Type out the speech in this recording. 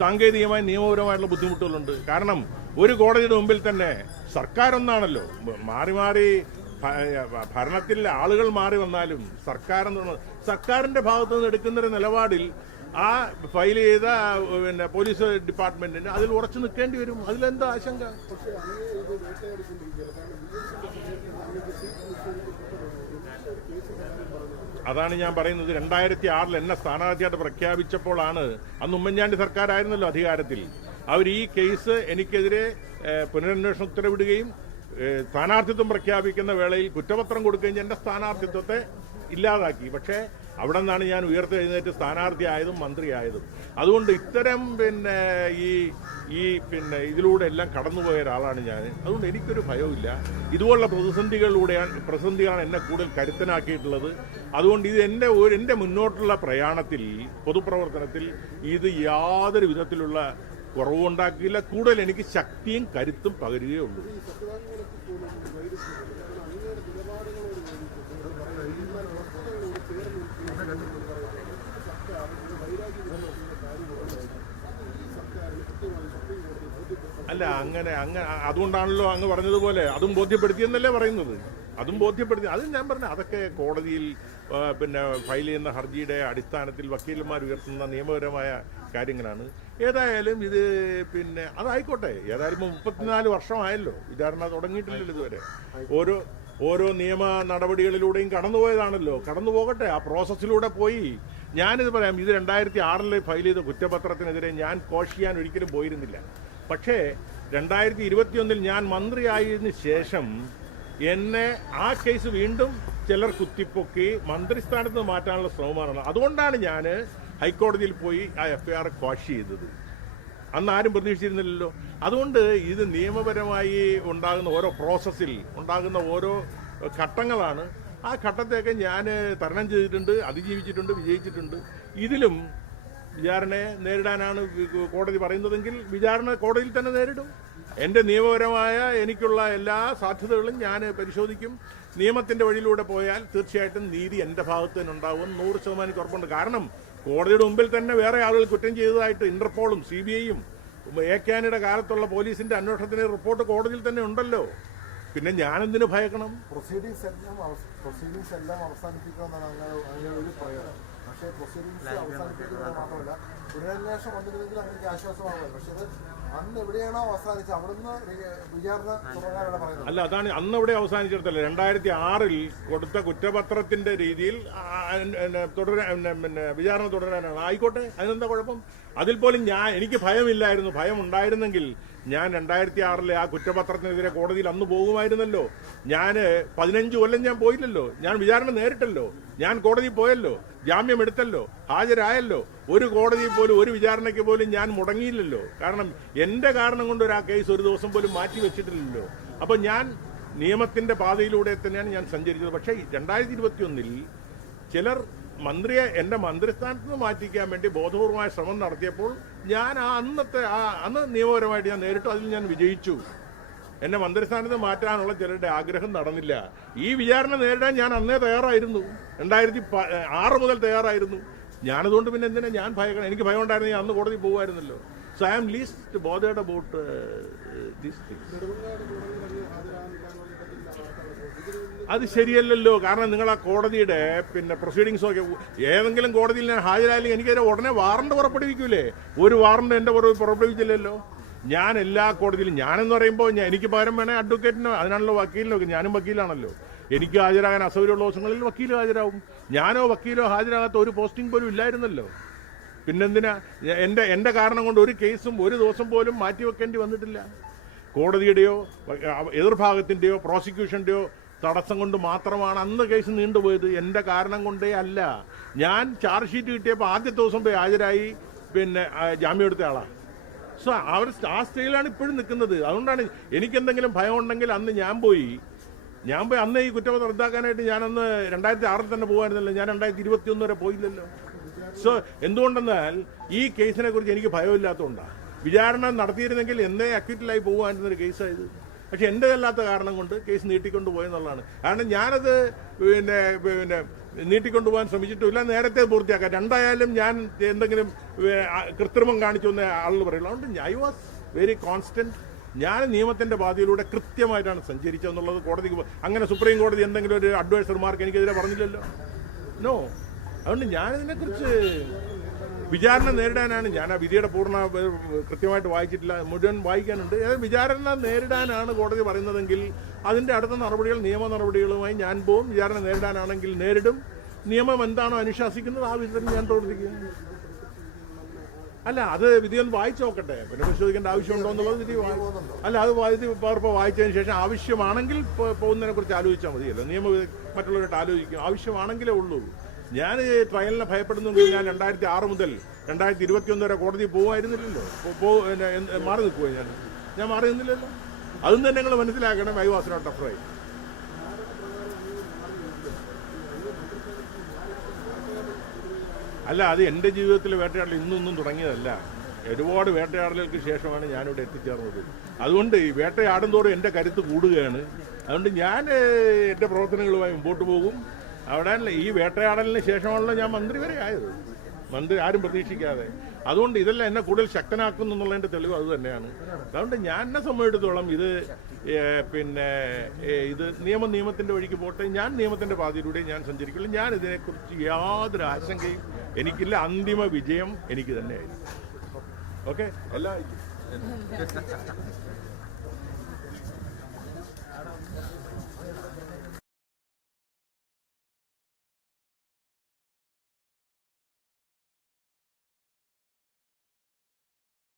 സാങ്കേതികമായി നിയമപരമായിട്ടുള്ള ബുദ്ധിമുട്ടുകളുണ്ട്. കാരണം ഒരു കോടതിയുടെ മുമ്പിൽ തന്നെ സർക്കാർ ഒന്നാണല്ലോ മാറി മാറി ഭരണത്തിൽ ആളുകൾ മാറി വന്നാലും സർക്കാർ എന്ന് സർക്കാരിന്റെ ഭാഗത്തു നിന്ന് എടുക്കുന്ന ഒരു നിലപാടിൽ ആ ഫയൽ ചെയ്ത പിന്നെ പോലീസ് ഡിപ്പാർട്ട്മെന്റിന് അതിൽ ഉറച്ചു നിൽക്കേണ്ടി വരും. അതിലെന്താ ആശങ്ക? അതാണ് ഞാൻ പറയുന്നത്. രണ്ടായിരത്തി ആറിൽ എന്നെ സ്ഥാനാർത്ഥിയായിട്ട് പ്രഖ്യാപിച്ചപ്പോഴാണ് അന്ന് ഉമ്മൻചാണ്ടി സർക്കാരായിരുന്നല്ലോ അധികാരത്തിൽ. അവർ ഈ കേസ് എനിക്കെതിരെ പുനരന്വേഷണ ഉത്തരവിടുകയും സ്ഥാനാർത്ഥിത്വം പ്രഖ്യാപിക്കുന്ന വേളയിൽ കുറ്റപത്രം കൊടുക്കുകയും എന്റെ സ്ഥാനാർത്ഥിത്വത്തെ ഇല്ലാതാക്കി. പക്ഷേ അവിടെ നിന്നാണ് ഞാൻ ഉയർത്തെഴുന്നേറ്റ് സ്ഥാനാർത്ഥിയായതും മന്ത്രിയായതും. അതുകൊണ്ട് ഇത്തരം പിന്നെ ഈ ഈ പിന്നെ ഇതിലൂടെ എല്ലാം കടന്നുപോയ ഒരാളാണ് ഞാൻ. അതുകൊണ്ട് എനിക്കൊരു ഭയവുമില്ല. ഇതുപോലുള്ള പ്രതിസന്ധികളിലൂടെയാണ് പ്രതിസന്ധിയാണ് എന്നെ കൂടുതൽ കരുത്തനാക്കിയിട്ടുള്ളത്. അതുകൊണ്ട് ഇത് എന്റെ ഒരു എന്റെ മുന്നോട്ടുള്ള പ്രയാണത്തിൽ പൊതുപ്രവർത്തനത്തിൽ ഇത് യാതൊരു വിധത്തിലുള്ള കുറവുണ്ടാക്കിയില്ല. കൂടുതൽ എനിക്ക് ശക്തിയും കരുത്തും പകരുകയേ ഉള്ളൂ. അല്ല അങ്ങനെ അങ്ങനെ അതുകൊണ്ടാണല്ലോ അങ്ങ് പറഞ്ഞതുപോലെ അതും ബോധ്യപ്പെടുത്തിയെന്നല്ലേ പറയുന്നത്. അതും ബോധ്യപ്പെടുത്തി അത് ഞാൻ പറഞ്ഞു അതൊക്കെ കോടതിയിൽ പിന്നെ ഫയൽ ചെയ്യുന്ന ഹർജിയുടെ അടിസ്ഥാനത്തിൽ വക്കീലന്മാർ ഉയർത്തുന്ന നിയമപരമായ കാര്യങ്ങളാണ്. ഏതായാലും ഇത് പിന്നെ അതായിക്കോട്ടെ. ഏതായാലും മുപ്പത്തിനാല് വർഷമായല്ലോ. വിചാരണ തുടങ്ങിയിട്ടില്ലല്ലോ ഇതുവരെ. ഓരോ ഓരോ നിയമ നടപടികളിലൂടെയും കടന്നുപോയതാണല്ലോ. കടന്നു പോകട്ടെ ആ പ്രോസസ്സിലൂടെ പോയി. ഞാനിത് പറയാം ഇത് രണ്ടായിരത്തി ആറിൽ ഫയൽ ചെയ്ത കുറ്റപത്രത്തിനെതിരെ ഞാൻ കോഷ് ചെയ്യാൻ ഒരിക്കലും പോയിരുന്നില്ല. പക്ഷേ രണ്ടായിരത്തി ഇരുപത്തിയൊന്നിൽ ഞാൻ മന്ത്രിയായതിന് ശേഷം എന്നെ ആ കേസ് വീണ്ടും ചിലർ കുത്തിപ്പൊക്കി മന്ത്രിസ്ഥാനത്ത് മാറ്റാനുള്ള ശ്രമമാണ്. അതുകൊണ്ടാണ് ഞാൻ ഹൈക്കോടതിയിൽ പോയി ആ എഫ്ഐആർ കോഷ് ചെയ്തത്. അന്ന് ആരും പ്രതീക്ഷിച്ചിരുന്നില്ലല്ലോ. അതുകൊണ്ട് ഇത് നിയമപരമായി ഉണ്ടാകുന്ന ഓരോ പ്രോസസ്സിൽ ഉണ്ടാകുന്ന ഓരോ ഘട്ടങ്ങളാണ്. ആ ഘട്ടത്തെയൊക്കെ ഞാൻ തരണം ചെയ്തിട്ടുണ്ട് അതിജീവിച്ചിട്ടുണ്ട് വിജയിച്ചിട്ടുണ്ട്. ഇതിലും വിചാരണയെ നേരിടാനാണ് കോടതി പറയുന്നതെങ്കിൽ വിചാരണ കോടതിയിൽ തന്നെ നേരിടും. എന്റെ നിയമപരമായ എനിക്കുള്ള എല്ലാ സാധ്യതകളും ഞാൻ പരിശോധിക്കും. നിയമത്തിന്റെ വഴിയിലൂടെ പോയാൽ തീർച്ചയായിട്ടും നീതി എന്റെ ഭാഗത്ത് തന്നെ ഉണ്ടാവും. നൂറ് ശതമാനം ഉറപ്പുണ്ട്. കാരണം കോടതിയുടെ മുമ്പിൽ തന്നെ വേറെ ആളുകൾ കുറ്റം ചെയ്തതായിട്ട് ഇന്റർപോളും സി ബി ഐയും എ കാനയുടെ കാലത്തുള്ള പോലീസിന്റെ അന്വേഷണത്തിന് റിപ്പോർട്ട് കോടതിയിൽ തന്നെ ഉണ്ടല്ലോ. പിന്നെ ഞാനെന്തിനു ഭയക്കണം? പ്രൊസീഡിങ്സ് എല്ലാം പ്രൊസീഡിങ്സ് എല്ലാം അവസാനിപ്പിക്കണമെന്നാണ് അങ്ങനെ ഒരു പ്രയോഗം പക്ഷേ പ്രൊസീഡിങ്സ് അവസാനിപ്പിക്കുന്നത് മാത്രമല്ല. പുനരന്വേഷണം വന്നിരുന്നെങ്കിൽ അങ്ങനെ ആശ്വാസമാകുമല്ലോ പക്ഷേ അന്ന് എവിടെയാണോ അവസാനിച്ചത് അവിടുന്ന് വിചാരണ തുടങ്ങാനാണ് പറയുന്നത്. അല്ല അതാണ് അന്ന് ഇവിടെ അവസാനിച്ചിടത്തല്ല? രണ്ടായിരത്തി ആറിൽ കൊടുത്ത കുറ്റപത്രത്തിന്റെ രീതിയിൽ തുടരാൻ പിന്നെ- പിന്നെ വിചാരണ തുടരാനാണ്. ആയിക്കോട്ടെ അതിനെന്താ കുഴപ്പം? അതിൽ പോലും ഞാൻ എനിക്ക് ഭയമില്ലായിരുന്നു. ഭയം ഉണ്ടായിരുന്നെങ്കിൽ ഞാൻ രണ്ടായിരത്തി ആറിലെ ആ കുറ്റപത്രത്തിനെതിരെ കോടതിയിൽ അന്ന് പോകുമായിരുന്നല്ലോ. ഞാൻ പതിനഞ്ച് കൊല്ലം ഞാൻ പോയില്ലല്ലോ. ഞാൻ വിചാരണ നേരിട്ടല്ലോ. ഞാൻ കോടതിയിൽ പോയല്ലോ. ജാമ്യം എടുത്തല്ലോ ഹാജരായല്ലോ. ഒരു കോടതിയിൽ പോലും ഒരു വിചാരണയ്ക്ക് പോലും ഞാൻ മുടങ്ങിയില്ലല്ലോ. കാരണം എന്റെ കാരണം കൊണ്ട് ഒരു ആ കേസ് ഒരു ദിവസം പോലും മാറ്റി വെച്ചിട്ടില്ലല്ലോ. അപ്പൊ ഞാൻ നിയമത്തിന്റെ പാതയിലൂടെ തന്നെയാണ് ഞാൻ സഞ്ചരിച്ചത്. പക്ഷേ രണ്ടായിരത്തി ഇരുപത്തിയൊന്നിൽ ചിലർ മന്ത്രിയെ എന്റെ മന്ത്രിസ്ഥാനത്ത് നിന്ന് മാറ്റിക്കാൻ വേണ്ടി ബോധപൂർവമായ ശ്രമം നടത്തിയപ്പോൾ ഞാൻ ആ അന്നത്തെ ആ അന്ന് നിയമപരമായിട്ട് ഞാൻ നേരിട്ടു. അതിൽ ഞാൻ വിജയിച്ചു. എന്നെ മന്ത്രിസ്ഥാനത്ത് മാറ്റാനുള്ള ചിലരുടെ ആഗ്രഹം നടന്നില്ല. ഈ വിചാരണ നേരിടാൻ ഞാൻ അന്നേ തയ്യാറായിരുന്നു. രണ്ടായിരത്തി ആറ് മുതൽ തയ്യാറായിരുന്നു. ഞാനതുകൊണ്ട് പിന്നെ എന്തിനാ ഞാൻ ഭയക്കണം? എനിക്ക് ഭയം ഉണ്ടായിരുന്നു ഞാൻ അന്ന് കോടതി പോകുമായിരുന്നല്ലോ. So I am least bothered about these അത് ശരിയല്ലല്ലോ. കാരണം നിങ്ങൾ ആ കോടതിയുടെ പിന്നെ പ്രൊസീഡിങ്സ് ഒക്കെ ഏതെങ്കിലും കോടതിയിൽ ഞാൻ ഹാജരായില്ലെങ്കിൽ എനിക്കതിനെ ഉടനെ വാറണ്ട് പുറപ്പെടുവിക്കൂലേ? ഒരു വാറണ്ട് പുറ- പുറപ്പെടുവിച്ചില്ലല്ലോ ഞാൻ എല്ലാ കോടതിയിലും ഞാനെന്ന് പറയുമ്പോൾ എനിക്ക് പകരം വേണേ അഡ്വക്കേറ്റിനോ അതിനാണല്ലോ വക്കീലിനൊക്കെ ഞാനും വക്കീലാണല്ലോ. എനിക്ക് ഹാജരാകാൻ അസൗകര്യമുള്ള ദിവസങ്ങളിൽ വക്കീൽ ഹാജരാകും ഞാനോ വക്കീലോ ഹാജരാകാത്ത ഒരു പോസ്റ്റിംഗ് പോലും ഇല്ലായിരുന്നല്ലോ. പിന്നെന്തിനാ? എന്റെ എന്റെ കാരണം കൊണ്ട് ഒരു കേസും ഒരു ദിവസം പോലും മാറ്റി മാറ്റിവെക്കേണ്ടി വന്നിട്ടില്ല. കോടതിയുടെയോ എതിർഭാഗത്തിന്റെയോ പ്രോസിക്യൂഷന്റെയോ തടസ്സം കൊണ്ട് മാത്രമാണ് അന്ന് കേസ് നീണ്ടുപോയത്. എന്റെ കാരണം കൊണ്ടേ അല്ല. ഞാൻ ചാർജ് ഷീറ്റ് കിട്ടിയപ്പോൾ ആദ്യത്തെ ദിവസം പോയി ഹാജരായി. പിന്നെ ജാമ്യം എടുത്ത ആളാ. സോ അവർ ആ സ്റ്റേജിലാണ് ഇപ്പോഴും നിൽക്കുന്നത്. അതുകൊണ്ടാണ് എനിക്കെന്തെങ്കിലും ഭയം ഉണ്ടെങ്കിൽ അന്ന് ഞാൻ പോയി. ഞാൻ പോയി അന്ന് ഈ കുറ്റപത്രം റദ്ദാക്കാനായിട്ട് ഞാൻ അന്ന് രണ്ടായിരത്തി ആറിൽ തന്നെ പോകുമായിരുന്നല്ലോ ഞാൻ രണ്ടായിരത്തി ഇരുപത്തി ഒന്ന് വരെ പോയില്ലല്ലോ. സോ എന്തുകൊണ്ടെന്നാൽ ഈ കേസിനെ കുറിച്ച് എനിക്ക് ഭയമില്ലാത്തതുകൊണ്ടാണ് വിചാരണ നടത്തിയിരുന്നെങ്കിൽ എന്നേ അക്യൂറ്റിലായി പോകുമായിരുന്ന ഒരു കേസായത് പക്ഷെ എന്റെതല്ലാത്ത കാരണം കൊണ്ട് കേസ് നീട്ടിക്കൊണ്ട് പോയെന്നുള്ളതാണ്. കാരണം ഞാനത് പിന്നെ പിന്നെ നീട്ടിക്കൊണ്ടു പോകാൻ ശ്രമിച്ചിട്ടില്ല നേരത്തെ പൂർത്തിയാക്കാം. രണ്ടായാലും ഞാൻ എന്തെങ്കിലും കൃത്രിമം കാണിച്ചു എന്ന് ആളുകൾ പറയുള്ളൂ. അതുകൊണ്ട് ഐ വാസ് വെരി കോൺസ്റ്റന്റ് ഞാൻ നിയമത്തിന്റെ പാതയിലൂടെ കൃത്യമായിട്ടാണ് സഞ്ചരിച്ചതെന്നുള്ളത് കോടതിക്ക് അങ്ങനെ സുപ്രീം കോടതി എന്തെങ്കിലും ഒരു അഡ്വൈസർമാർക്ക് എനിക്കെതിരെ പറഞ്ഞില്ലല്ലോ. നോ അതുകൊണ്ട് ഞാനിതിനെക്കുറിച്ച് വിചാരണ നേരിടാനാണ് ഞാൻ ആ വിധിയുടെ പൂർണ കൃത്യമായിട്ട് വായിച്ചിട്ടില്ല. മുഴുവൻ വായിക്കാനുണ്ട്. വിചാരണ നേരിടാനാണ് കോടതി പറയുന്നതെങ്കിൽ അതിന്റെ അടുത്ത നടപടികൾ നിയമ നടപടികളുമായി ഞാൻ പോവും. വിചാരണ നേരിടാനാണെങ്കിൽ നേരിടും. നിയമം എന്താണോ അനുശാസിക്കുന്നത് ആ വിധത്തിൽ ഞാൻ പ്രവർത്തിക്കും. അല്ല അത് വിധി ഒന്ന് വായിച്ചു നോക്കട്ടെ. പിന്നെ പരിശോധിക്കേണ്ട ആവശ്യമുണ്ടോ എന്നുള്ളത് വിധി അല്ല അത് വിധി പകർപ്പ് വായിച്ചതിന് ശേഷം ആവശ്യമാണെങ്കിൽ പോകുന്നതിനെ കുറിച്ച് ആലോചിച്ചാൽ മതിയല്ലോ. നിയമ മറ്റുള്ളവരായിട്ട് ആലോചിക്കും. ആവശ്യമാണെങ്കിലേ ഉള്ളൂ. ഞാൻ ട്രയലിനെ ഭയപ്പെടുന്നുണ്ട് ഞാൻ രണ്ടായിരത്തി ആറ് മുതൽ രണ്ടായിരത്തി ഇരുപത്തി ഒന്ന് വരെ കോടതി പോകുമായിരുന്നില്ലല്ലോ മാറി നിൽക്കുക ഞാൻ. ഞാൻ മാറി നിന്നില്ലല്ലോ. അതും തന്നെ നിങ്ങൾ മനസ്സിലാക്കണം ഐ അഫ്രൈ അല്ല അത് എന്റെ ജീവിതത്തിൽ വേട്ടയാടൽ ഇന്നൊന്നും തുടങ്ങിയതല്ല. ഒരുപാട് വേട്ടയാടലുകൾക്ക് ശേഷമാണ് ഞാനിവിടെ എത്തിച്ചേർന്നത്. അതുകൊണ്ട് ഈ വേട്ടയാടും തോറും എന്റെ കരുത്ത് കൂടുകയാണ്. അതുകൊണ്ട് ഞാൻ എന്റെ പ്രവർത്തനങ്ങളുമായി മുമ്പോട്ട് പോകും. അവിടെ ഈ വേട്ടയാടലിന് ശേഷമാണല്ലോ ഞാൻ മന്ത്രി വരെ ആയത്. മന്ത്രി ആരും പ്രതീക്ഷിക്കാതെ. അതുകൊണ്ട് ഇതെല്ലാം എന്നെ കൂടുതൽ ശക്തനാക്കുന്നു എന്നുള്ളതിന്റെ തെളിവ് അത് തന്നെയാണ്. അതുകൊണ്ട് ഞാൻ എന്നെ സംബന്ധിച്ചിടത്തോളം ഇത് പിന്നെ ഇത് നിയമ നിയമത്തിന്റെ വഴിക്ക് പോട്ടെ ഞാൻ നിയമത്തിന്റെ പാതയിലൂടെ ഞാൻ സഞ്ചരിക്കുള്ളൂ ഞാൻ ഇതിനെക്കുറിച്ച് യാതൊരു ആശങ്കയും എനിക്കില്ല. അന്തിമ വിജയം എനിക്ക് തന്നെയായിരിക്കും. ഓക്കെ? എല്ലാ